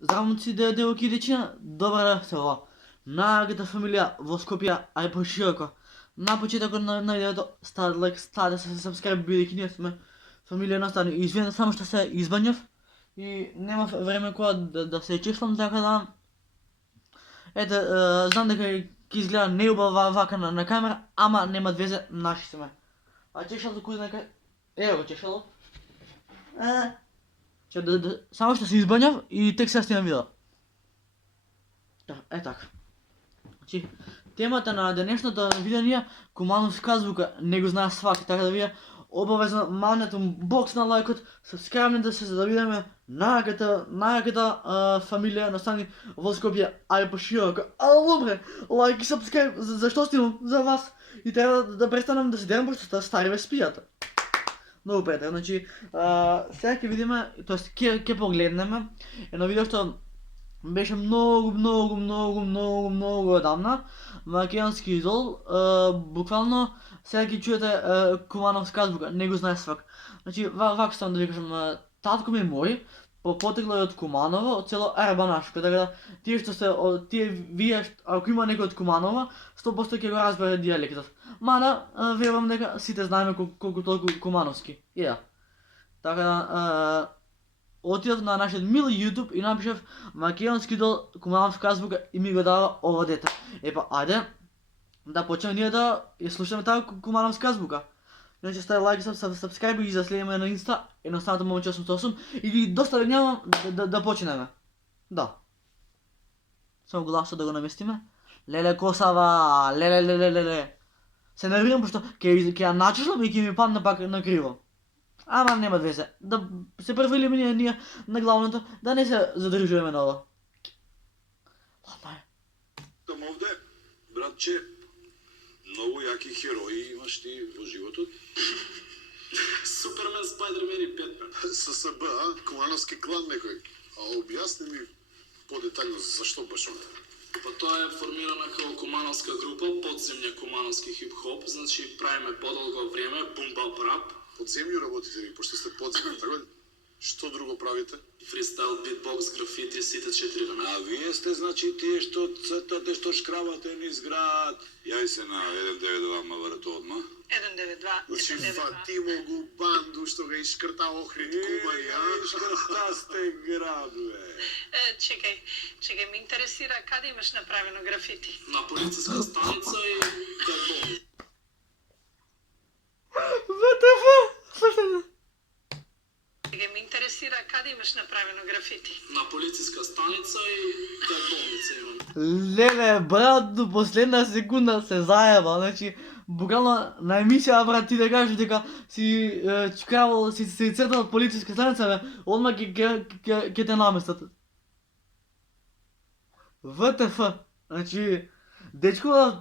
Здравници девојки и дечиња, добро дојдовте во најагата фамилија во Скопје, а и пошироко. На почетокот на видеото ставете лайк, ставете се сабскрајб, бидејќи ние сме фамилија наставни. Извинете само што се избањав и нема време кога да се чешлам, така да ете, знам дека ќе изгледа неубава вака на камера, ама нема везе, наши сме. А чешалото кој знае кај? Ево го чешало. Само што се избањав и тек сега снимам видео. Така. Значи, темата на денешното видео ние кумановска азбука, не го знае сваки, така да вие обавезно манете бокс на лайкот, сабскрајбнете се за да видиме најаката фамилија наставни во Скопје, а и пошироко. Добре, лайк и сабскрајб, зашто снимам? За вас. И треба да престанам да се дерам, пошто стари ве спијата. Многу пријатно, значи, сега ќе видиме, тоест ќе погледнеме едно видео што беше многу одамна, македонски идол, буквално сега ќе чуете кумановска азбука, не го знае свак. Значи, вака ставам да ви кажам, татко ми мој, потекло е од Куманово, од село Арбанашко, така да тие што се, вие, ако има некој од Куманово, 100% ќе го разбере диалектот. Мада, верувам дека сите знаеме колку толку кумановски. Така да, отидов на нашиот мил YouTube и напишав македонски идол кумановска азбука и ми го дава ова дете. Епа, ајде да почнеме ние да ја слушаме таа кумановска азбука. Значи стави лайк, сабскрајб и заследиме на Инста, едноставното момче 888 и доста да нямам да почнеме. Да. Само гласот да го наместиме. Леле косава, леле. Се нервирам пошто ќе ја начешлам и ќе ми падне пак на криво. Ама нема везе. Да се превилиме ние на главното, да не се задржуваме на ова. Ладно е. Там овде, братче, многу јаки херои имаш ти во животот. Супермен, Спайдермен и Бетмен. ССБ, кумановски клан некој. А објасни ми подетаљно зашто баш он? Па тоа е формирана како кумановска група, подземја кумановски хип-хоп, значи правиме подолго време бум-бап рап. Подземју работите ви, пошто сте подземју, така ли? Што друго правите? Фристайл, битбокс, графити, сите 4 рана. А вие сте, значи, тие што цртате, што шкравате низ град. Јај се на 192 МВР-то одма. 192, Значи, 192. Фатимо го банду што га ишкрта Охрид кумари, а? Ишкрта сте град, бе. Чекај, ме интересира каде имаш направено графити. На полициска станица и кај болница. ВТФ! Слушайте. Чекај, ме интересира каде имаш направено графити. На полициска станица и кај болница имам. Леле, брат, до последна секунда се заеба, значи, буквално на емисија, брат, ти да кажеш дека си чекавал, си цртал од полициска станица, бе, одма ќе те наместат. ВТФ, значи, дечко,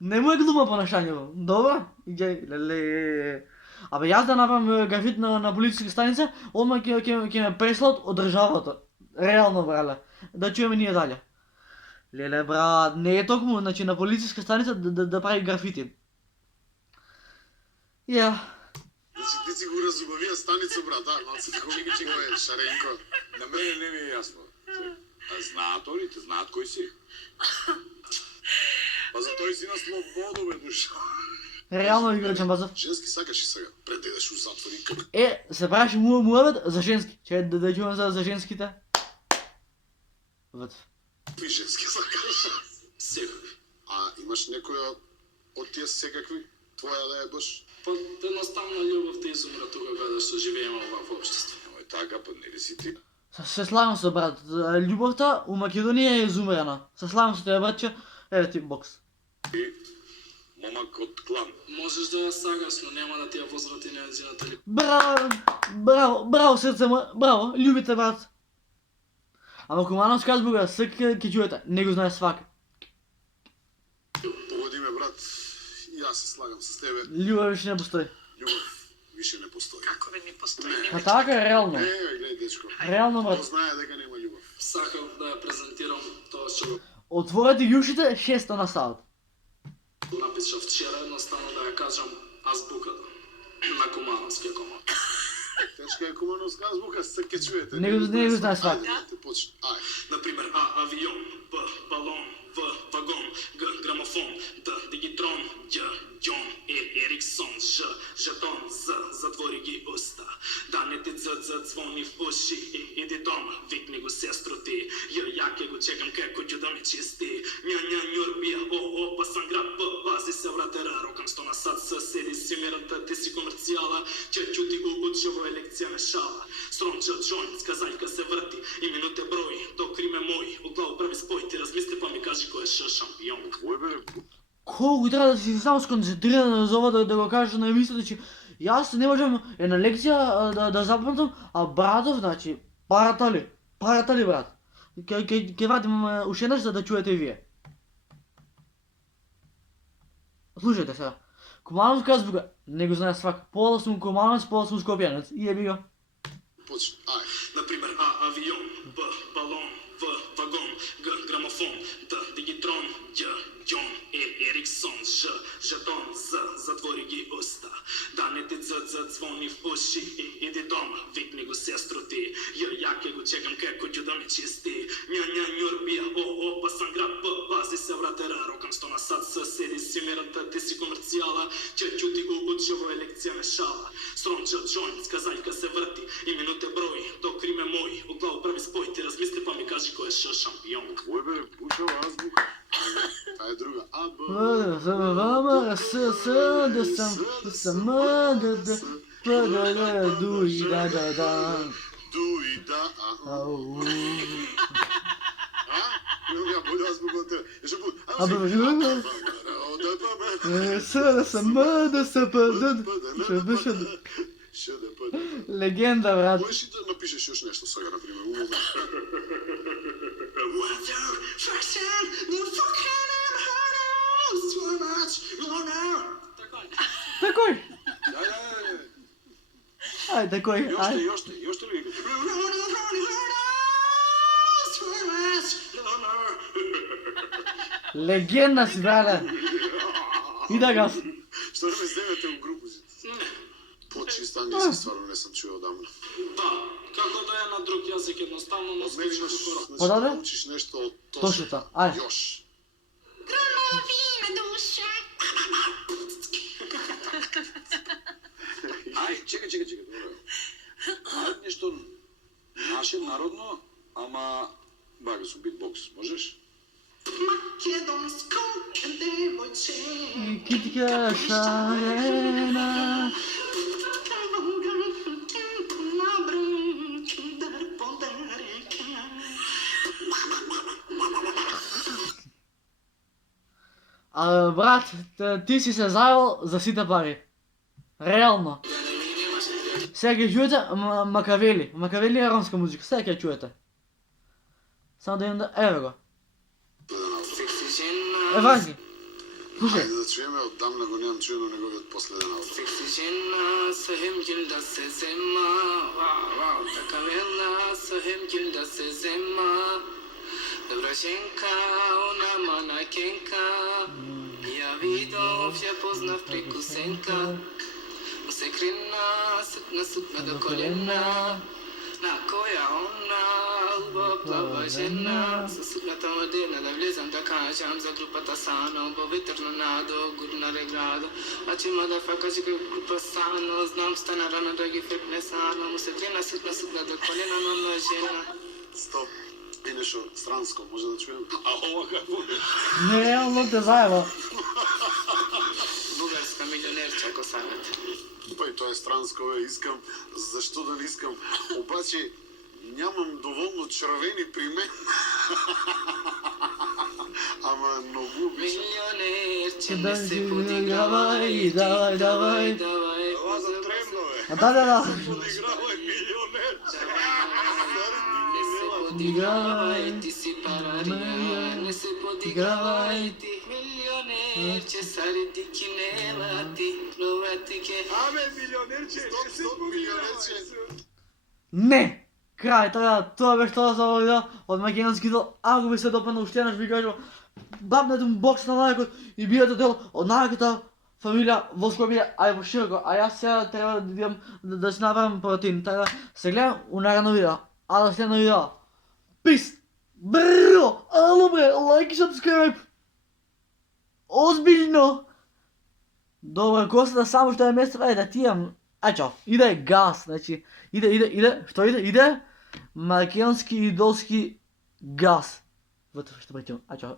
не му е глума понашањево, добро? Иđај, леле. Абе, јас да направам графит на полициска станица, одма ќе ме преслат од државата. Реално, брале. Да чуеме ние дале. Леле, брат, не е токму, значи, на полициска станица да прави графити. Значи, ти си го разубавија станица, брат, малце тако ми го е, Шаренко. На мене не ми е јасно. А знаат орите, знаат кој си? Па за тој си на слободу, бе, душа. Реално ви речам, базов. Женски сакаш и сега, пред да идеш у затвор и како... Се правиш муабет за женски. Чекај да чувам за женските. ВТФ. Какви женски сакаш? Секакви. А имаш некоја од тие секакви? Твоја да е баш? Па едноставно љубовта изумра тука каде што живееме во вакво општество. Немој така, па не ли си ти? Се слагам со, брат. Љубовта у Македонија е изумрена. Се слагам со тебе, братче. Еве ти бокс. Ти, момак од клан. Можеш да ја сагаш, но нема да ти ја возврати нејзината ли. Браво, срце му, браво, љубите, брат. Ама кумановска азбука, ќе чуете, не го знае свак. Погоди ме, брат. И јас се слагам с тебе. Љубов више не постои. Љубов више не постои. Како бе не постои? Не. Па така е, реално. Гледај, дечко. Реално, Ko брат. знае дека нема љубов. Сакав да ја презентирам тоа што го Отворете ги ушите 6 на саат. напишав вчера, едноставно да ја кажам азбуката на кумановския команд. Течка е кумановска азбука, се ке чуете. Не го знае свак. Ајде, почни. Ајде. Например, А авион, Б балон, В вагон, Г грамофон, Д дигитрон, Ջ џон, Ериксон, Ж жетон, З затвори ги уста. Да не ти звони в уши, иди дома, викни го сестро ти. Я ке го чекам како ќе да ме чисти. Ня њурбија, па сам град, пази се вратера, рокам 100 на сат, седи си мерата, ти си комерцијала, ќе ќути учево е лекција на шала. Стронча джоинт, сказајка се врти, и минуте брои, док Рим е мој, у главу прави спој, ти размисли па ми кажи кој е шампион. Кој бе? Колко трябва да си само сконцентриран за ова да го кажа на емисията, че јас не можам една лекција да запамтам, а братов, значи, парата ли брат? Ке вратим уште еднаш за да чуете и вие. Слушайте сега. Кумановска азбука, не го знае свак. Пола сум кумановец, пола сум скопјанец. И еби го. Почни. Ајде. Например, А авион, Б балон, В вагон, Г грамофон, Д дигитрон, Ջ џон, Ериксон, Ж жетон, З затвори ги уста. Да не ти звони в уши, иди дома, викни го сестро ти. Я ке го чекам како ќе да ме чисти. Ня њурбија, па сам град, пази се вратера, рокам 100 на сат, седи си мерата, ти си комерцијала, ќе ќути учево е лекција на шала. Стронча джоинт, сказајка се врти, и минуте брои, док Рим е мој, у главу прави спој, ти размисли па ми кажи кој е шампион. Кој бе? Пушава азбука. Таа е друга. А, Б. Ду и да, а. А? Ја боле азбука од тебе. Еше пут. Легенда, брат. Можеш и да напишеш još нещо сега, например, у момент. Такой. Ајде. Ај, такой. Ај. Јоште ли? Легенда си, брате. И да гас. Што не ме земете у групу си? Почист англиски стварно не сам чуo одамна. Да, како да е на друг јазик едноставно, но Од мене скучно имаш, до кора. значи, Па да, да да? учиш нешто од Точно, ајде. Још. Ај, чекај, добро. Ајде нешто наше народно, ама бага со битбокс, можеш? Китка шарена. Брат, ти си се заел за сите пари. Реално. Сега ќе чуете Макавели. Макавели е ромска музика. Сега ќе чуете. Само да имам да... Ево го. Врази. Слушай. Ајде да чуеме, оддамна го немам чуено неговиот последен албум. Dobroszenka, ona ma nakienka. Ja widów się pozna w pryku senka. Usekryna, sukna do kolena. Na koja ona, uba plava žena. Sukna ta modena, da vlezam da kažem za grupa ta sano. Bo vetrno nado, gurna regrado. A če motherfucker, če grupa sano. Znam stana rano da gi fitne sano. Usekryna, sukna do kolena, no žena. Стоп. И нешто странско, може да чуем? А ова какво е? Нереално те заеба. Бугарска милионерча ако сакате. Па и тоа е странско, бе, искам, зашто да не искам, обаче нямам доволно червени при мен. Ама многу обичам. Милионерче, Да не си се подигравай, давай, давай. Ова за требно, бе. Да. Подигравај милионерче. Не се подигравај, ти си парарија. Не се подигравај, ти милионерче, сари ти кинела, ти плува ти ке. Абе, милионерче, стоп, милионерче. Не! Крај, тоа беше тоа за овој дел од македонски дел. Ако ви се допадна уште еднаш ви кажам, бабнете му бокс на лајкот и биете дел од најаката familija во Скопје, а и во широко, а јас сега треба да идам да се направам протеин, така да се гледам у наредно видео, а да следно видео. Peace! Бро! Ало бре, лайк и subscribe! Озбиljno! Добро, косата само што е место да ти имам. Ачо, иде газ, значи, што иде? Иде македонски идолски газ. Вот што причам, ачо.